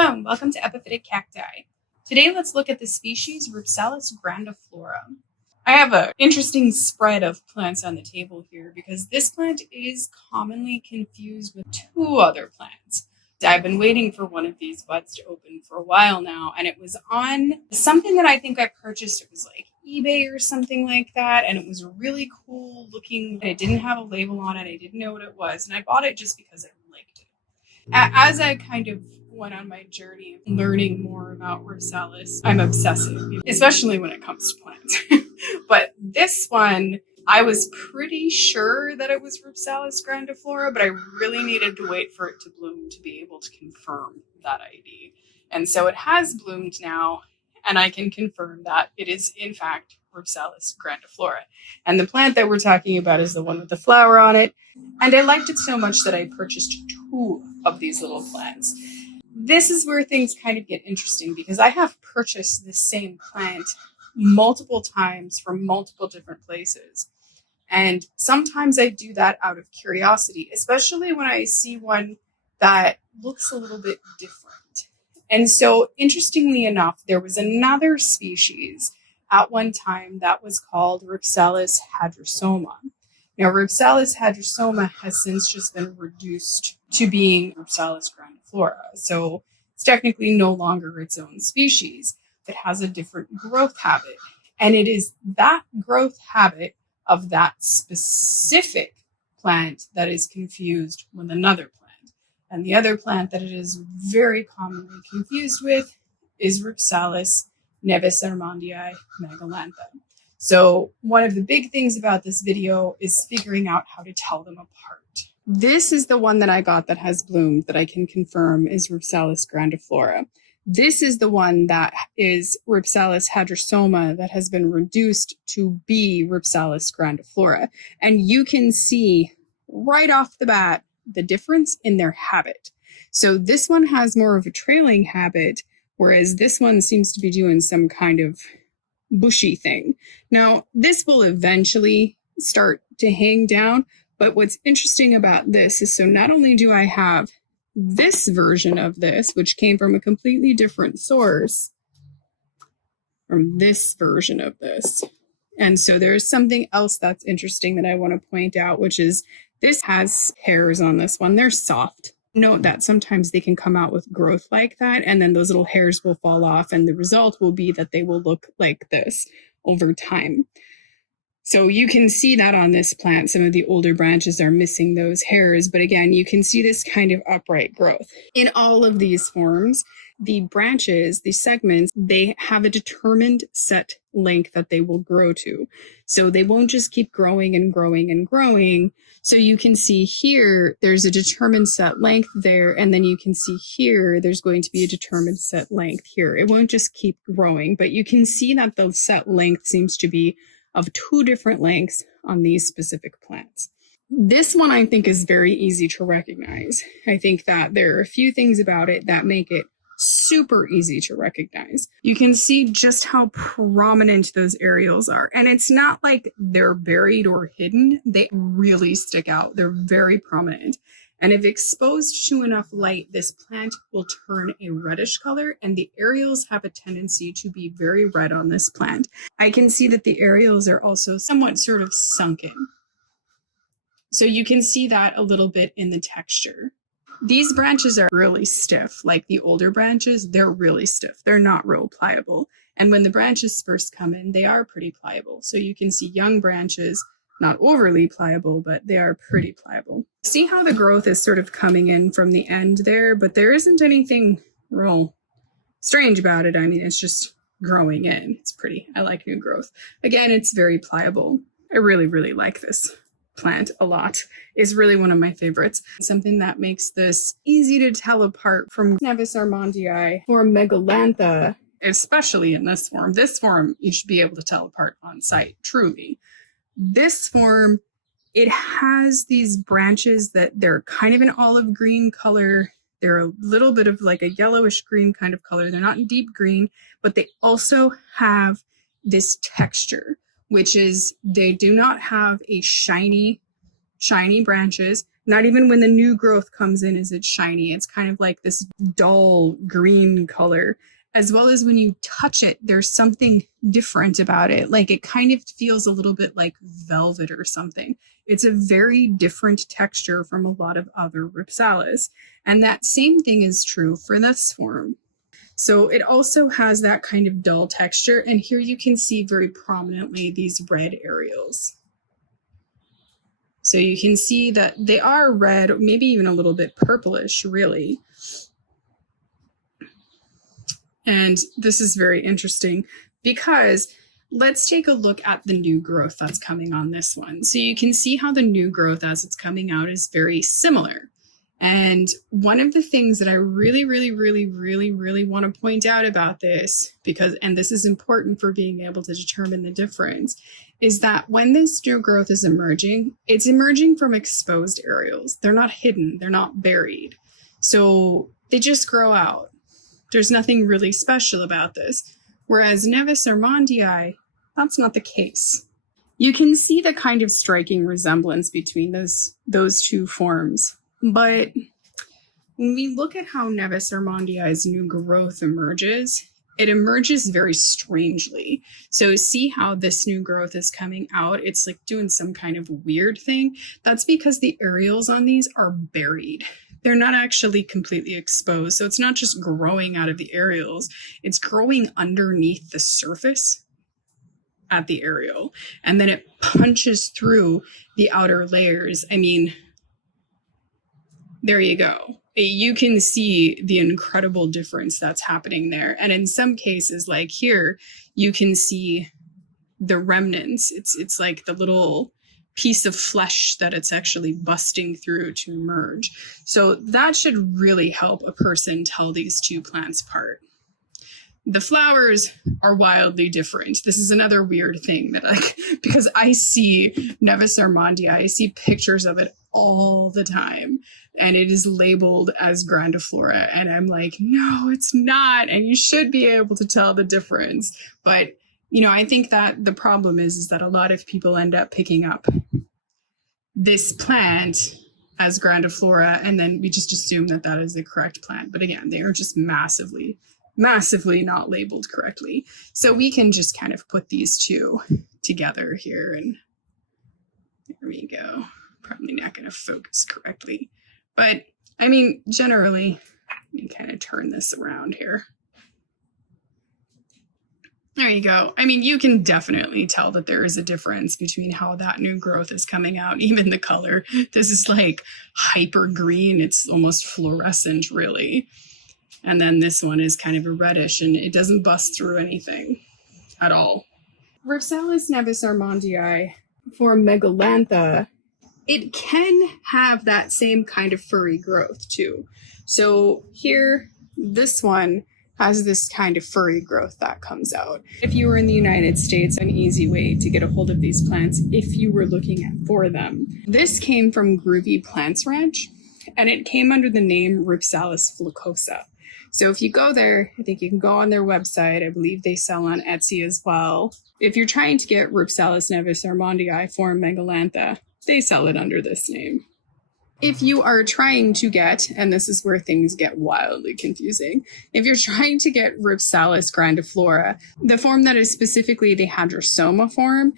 Hello and welcome to Epiphytic cacti. Today let's look at the species Rhipsalis grandiflora. I have an interesting spread of plants on the table here because this plant is commonly confused with two other plants. I've been waiting for one of these buds to open for a while now, and it was on something that I think I purchased. It was like eBay or something like that, and it was really cool looking. It didn't have a label on it. I didn't know what it was, and I bought it just because I liked it. As I kind of went on my journey of learning more about Rhipsalis, I'm obsessive, especially when it comes to plants. But this one, I was pretty sure that it was Rhipsalis grandiflora, but I really needed to wait for it to bloom to be able to confirm that ID. And so it has bloomed now, and I can confirm that it is, in fact, Rhipsalis grandiflora. And the plant that we're talking about is the one with the flower on it. And I liked it so much that I purchased two of these little plants. This is where things kind of get interesting because I have purchased this same plant multiple times from multiple different places. And sometimes I do that out of curiosity, especially when I see one that looks a little bit different. And so, interestingly enough, there was another species at one time that was called Rhipsalis hadrosoma. Now, Rhipsalis hadrosoma has since just been reduced to being Rhipsalis grandiflora. So it's technically no longer its own species. It has a different growth habit. And it is that growth habit of that specific plant that is confused with another plant. And the other plant that it is very commonly confused with is Rhipsalis neves-armondii megalantha. So one of the big things about this video is figuring out how to tell them apart. This is the one that I got that has bloomed that I can confirm is Rhipsalis grandiflora. This is the one that is Rhipsalis hadrosoma that has been reduced to be Rhipsalis grandiflora. And you can see right off the bat the difference in their habit. So this one has more of a trailing habit, whereas this one seems to be doing some kind of bushy thing. Now, this will eventually start to hang down, but what's interesting about this is so not only do I have this version of this, which came from a completely different source, from this version of this. And so there's something else that's interesting that I want to point out, which is this has hairs on this one. They're soft. Note that sometimes they can come out with growth like that, and then those little hairs will fall off, and the result will be that they will look like this over time. So you can see that on this plant, some of the older branches are missing those hairs, but again, you can see this kind of upright growth. In all of these forms, the branches, the segments, they have a determined set length that they will grow to. So they won't just keep growing and growing and growing. So you can see here, there's a determined set length there, and then you can see here, there's going to be a determined set length here. It won't just keep growing, but you can see that the set length seems to be of two different lengths on these specific plants. This one I think is very easy to recognize. I think that there are a few things about it that make it super easy to recognize. You can see just how prominent those areoles are. And it's not like they're buried or hidden. They really stick out. They're very prominent. And if exposed to enough light, this plant will turn a reddish color, and the areoles have a tendency to be very red on this plant. I can see that the areoles are also somewhat sort of sunken. So you can see that a little bit in the texture. These branches are really stiff, like the older branches, they're really stiff. They're not real pliable. And when the branches first come in, they are pretty pliable. So you can see young branches, not overly pliable, but they are pretty pliable. See how the growth is sort of coming in from the end there, but there isn't anything real strange about it. I mean, it's just growing in. It's pretty. I like new growth. Again, it's very pliable. I really, really like this plant a lot. It's really one of my favorites. Something that makes this easy to tell apart from neves-armondii or megalantha, especially in this form. This form, you should be able to tell apart on site, truly. This form, it has these branches that they're kind of an olive green color. They're a little bit of like a yellowish green kind of color. They're not deep green, but they also have this texture, which is they do not have a shiny branches, Not even when the new growth comes in is it shiny. It's kind of like this dull green color. As well as when you touch it, there's something different about it. Like it kind of feels a little bit like velvet or something. It's a very different texture from a lot of other Rhipsalis. And that same thing is true for this form. So it also has that kind of dull texture. And here you can see very prominently these red areoles. So you can see that they are red, maybe even a little bit purplish, really. And this is very interesting because let's take a look at the new growth that's coming on this one. So you can see how the new growth as it's coming out is very similar. And one of the things that I really want to point out about this, and this is important for being able to determine the difference, is that when this new growth is emerging, it's emerging from exposed areoles. They're not hidden, they're not buried. So they just grow out. There's nothing really special about this. Whereas neves-armondii, that's not the case. You can see the kind of striking resemblance between those two forms. But when we look at how neves-armondii's new growth emerges, it emerges very strangely. So see how this new growth is coming out? It's like doing some kind of weird thing. That's because the areoles on these are buried. They're not actually completely exposed. So it's not just growing out of the areoles, it's growing underneath the surface at the areole. And then it punches through the outer layers. I mean, there you go. You can see the incredible difference that's happening there. And in some cases, like here, you can see the remnants. It's like the little piece of flesh that it's actually busting through to emerge. So that should really help a person tell these two plants apart. The flowers are wildly different. This is another weird thing that because I see neves-armondii, I see pictures of it all the time, and it is labeled as grandiflora, and I'm like, no, it's not, and you should be able to tell the difference. But you know, I think that the problem is that a lot of people end up picking up this plant as grandiflora, and then we just assume that that is the correct plant. But again, they are just massively not labeled correctly. So we can just kind of put these two together here, and there we go. Probably not going to focus correctly. But I mean, generally, let me kind of turn this around here. There you go. I mean, you can definitely tell that there is a difference between how that new growth is coming out. Even the color. This is like hyper green. It's almost fluorescent, really. And then this one is kind of a reddish, and it doesn't bust through anything at all. Rhipsalis neves-armondii for megalantha, it can have that same kind of furry growth too. So here, this one has this kind of furry growth that comes out. If you were in the United States, an easy way to get a hold of these plants if you were looking for them. This came from Groovy Plants Ranch, and it came under the name Rhipsalis flacosa. So if you go there, I think you can go on their website. I believe they sell on Etsy as well. If you're trying to get Rhipsalis neves-armondii for megalantha, they sell it under this name. If you are trying to get, and this is where things get wildly confusing, if you're trying to get Rhipsalis grandiflora, the form that is specifically the Hadrosoma form,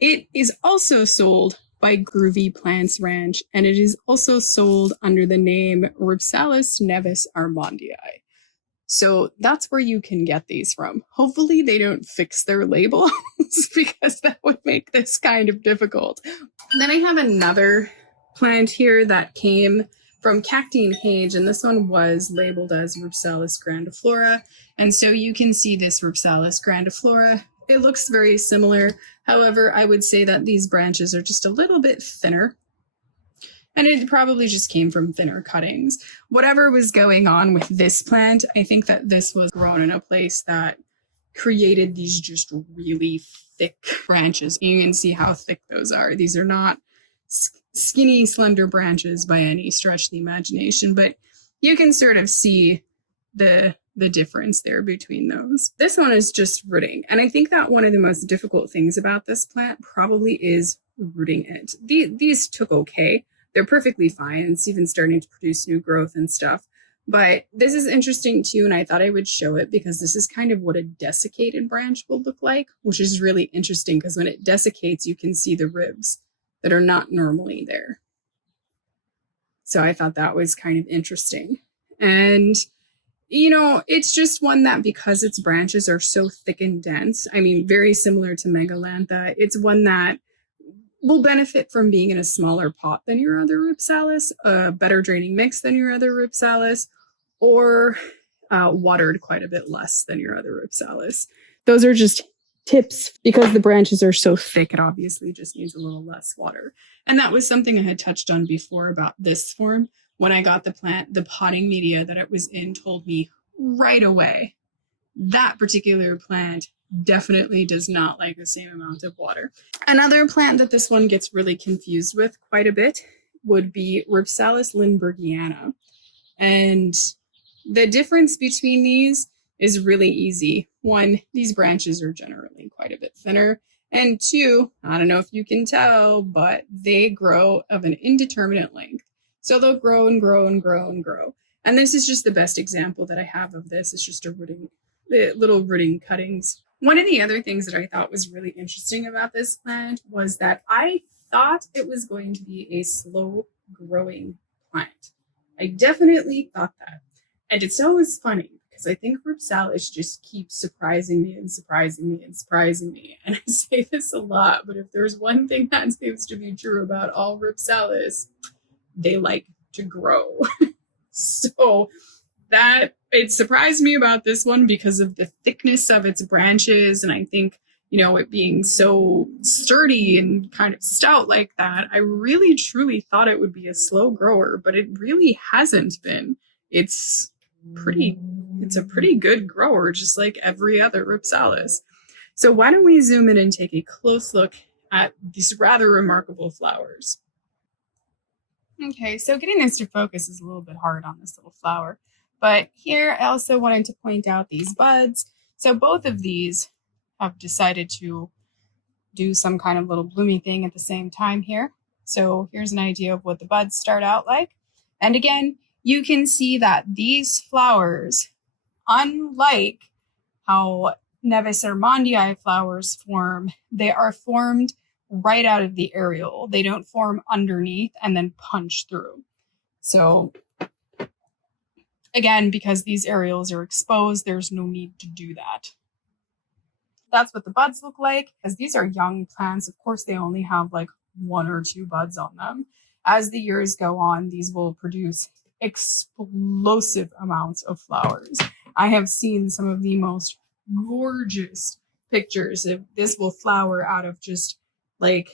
it is also sold by Groovy Plants Ranch, and it is also sold under the name Rhipsalis neves-armondii. So that's where you can get these from. Hopefully they don't fix their labels because that would make this kind of difficult. And then I have another plant here that came from Kakteen-Haage, and this one was labeled as Rhipsalis grandiflora. And so you can see this Rhipsalis grandiflora. It looks very similar. However, I would say that these branches are just a little bit thinner. And it probably just came from thinner cuttings. Whatever was going on with this plant, I think that this was grown in a place that created these just really thick branches. You can see how thick those are. These are not skinny, slender branches by any stretch of the imagination, but you can sort of see the difference there between those. This one is just rooting. And I think that one of the most difficult things about this plant probably is rooting it. These took okay, they're perfectly fine. It's even starting to produce new growth and stuff. But this is interesting too, and I thought I would show it because this is kind of what a desiccated branch will look like, which is really interesting because when it desiccates, you can see the ribs that are not normally there. So I thought that was kind of interesting. And, you know, it's just one that because its branches are so thick and dense, I mean, very similar to megalantha, it's one that will benefit from being in a smaller pot than your other Rhipsalis, a better draining mix than your other Rhipsalis, or watered quite a bit less than your other Rhipsalis. Those are just tips because the branches are so thick, it obviously just needs a little less water. And that was something I had touched on before about this form. When I got the plant, the potting media that it was in told me right away that particular plant definitely does not like the same amount of water. Another plant that this one gets really confused with quite a bit would be Rhipsalis lindbergiana. And the difference between these is really easy. One, these branches are generally quite a bit thinner. And two, I don't know if you can tell, but they grow of an indeterminate length. So they'll grow and grow and grow and grow. And this is just the best example that I have of this. It's just little rooting cuttings. One of the other things that I thought was really interesting about this plant was that I thought it was going to be a slow growing plant. I definitely thought that. And it's always funny because I think Rhipsalis just keeps surprising me and surprising me and surprising me. And I say this a lot, but if there's one thing that seems to be true about all Rhipsalis, they like to grow. So that it surprised me about this one because of the thickness of its branches. And I think, you know, it being so sturdy and kind of stout like that, I really truly thought it would be a slow grower, but it really hasn't been. It's a pretty good grower, just like every other Rhipsalis. So why don't we zoom in and take a close look at these rather remarkable flowers. Okay, so getting this to focus is a little bit hard on this little flower. But here I also wanted to point out these buds. So both of these have decided to do some kind of little bloomy thing at the same time here. So here's an idea of what the buds start out like. And again, you can see that these flowers, unlike how neves-armondii flowers form, they are formed right out of the areole. They don't form underneath and then punch through. So again, because these areoles are exposed, there's no need to do that. That's what the buds look like. As these are young plants, of course, they only have like 1 or 2 buds on them. As the years go on, these will produce explosive amounts of flowers. I have seen some of the most gorgeous pictures of this will flower out of just like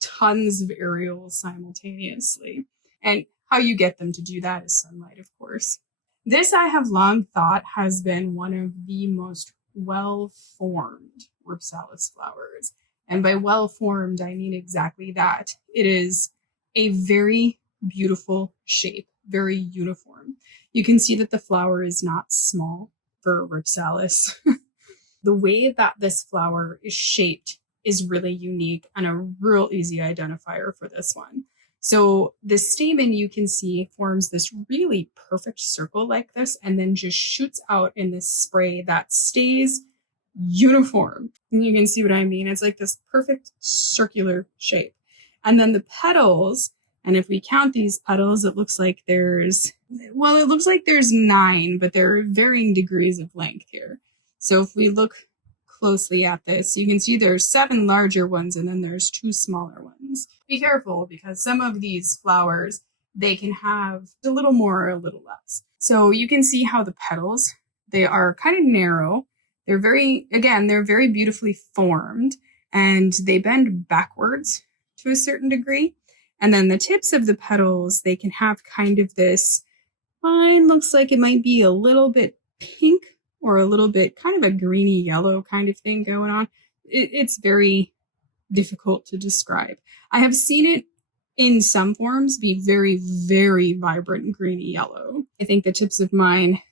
tons of areoles simultaneously. And how you get them to do that is sunlight, of course. This I have long thought has been one of the most well-formed Rhipsalis flowers. And by well-formed, I mean exactly that. It is a very beautiful shape, very uniform. You can see that the flower is not small for Rhipsalis. The way that this flower is shaped is really unique and a real easy identifier for this one. So the stamen you can see forms this really perfect circle like this and then just shoots out in this spray that stays uniform. And you can see what I mean. It's like this perfect circular shape. And then the petals, and if we count these petals, it looks like there's 9, but there are varying degrees of length here. So if we look closely at this, you can see there's 7 larger ones and then there's 2 smaller ones. Be careful because some of these flowers, they can have a little more or a little less. So you can see how the petals, they are kind of narrow. They're very beautifully formed and they bend backwards to a certain degree. And then the tips of the petals, they can have kind of this, mine looks like it might be a little bit pink or a little bit kind of a greeny yellow kind of thing going on. It's very difficult to describe. I have seen it in some forms be very, very vibrant greeny yellow. I think the tips of mine,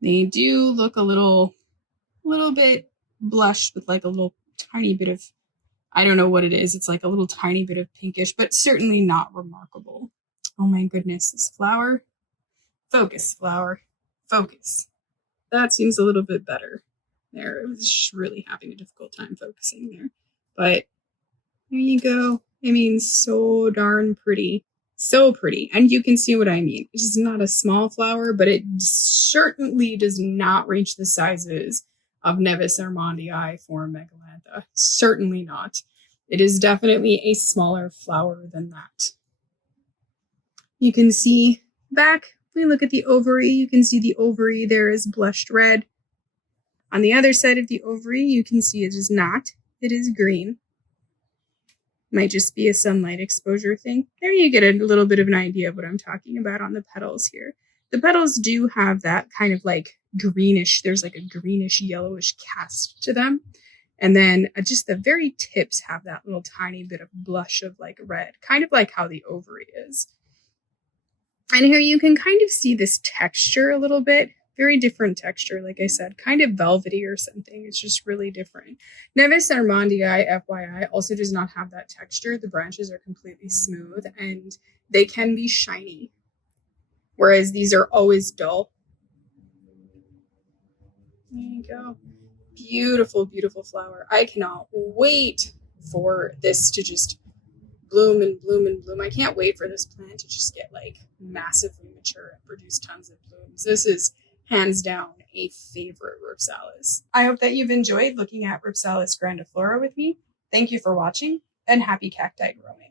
they do look a little bit blushed with like a little tiny bit of I don't know what it is. It's like a little tiny bit of pinkish, but certainly not remarkable. Oh my goodness, this flower. Focus, flower. Focus. That seems a little bit better. There, I was just really having a difficult time focusing there. But there you go. I mean, so darn pretty. So pretty. And you can see what I mean. It's not a small flower, but it certainly does not reach the sizes of neves-armondii for megalantha. Certainly not. It is definitely a smaller flower than that. You can see back, if we look at the ovary, you can see the ovary there is blushed red. On the other side of the ovary, you can see it is not. It is green. Might just be a sunlight exposure thing. There you get a little bit of an idea of what I'm talking about on the petals here. The petals do have that kind of like greenish, there's like a greenish yellowish cast to them. And then just the very tips have that little tiny bit of blush of like red, kind of like how the ovary is. And here you can kind of see this texture a little bit. Very different texture, like I said, kind of velvety or something. It's just really different. Neves-armondii, FYI, also does not have that texture. The branches are completely smooth and they can be shiny, whereas these are always dull. There you go. Beautiful, beautiful flower. I cannot wait for this to just bloom and bloom and bloom. I can't wait for this plant to just get like massively mature and produce tons of blooms. This is hands down a favorite Rhipsalis. I hope that you've enjoyed looking at Rhipsalis grandiflora with me. Thank you for watching, and happy cacti growing.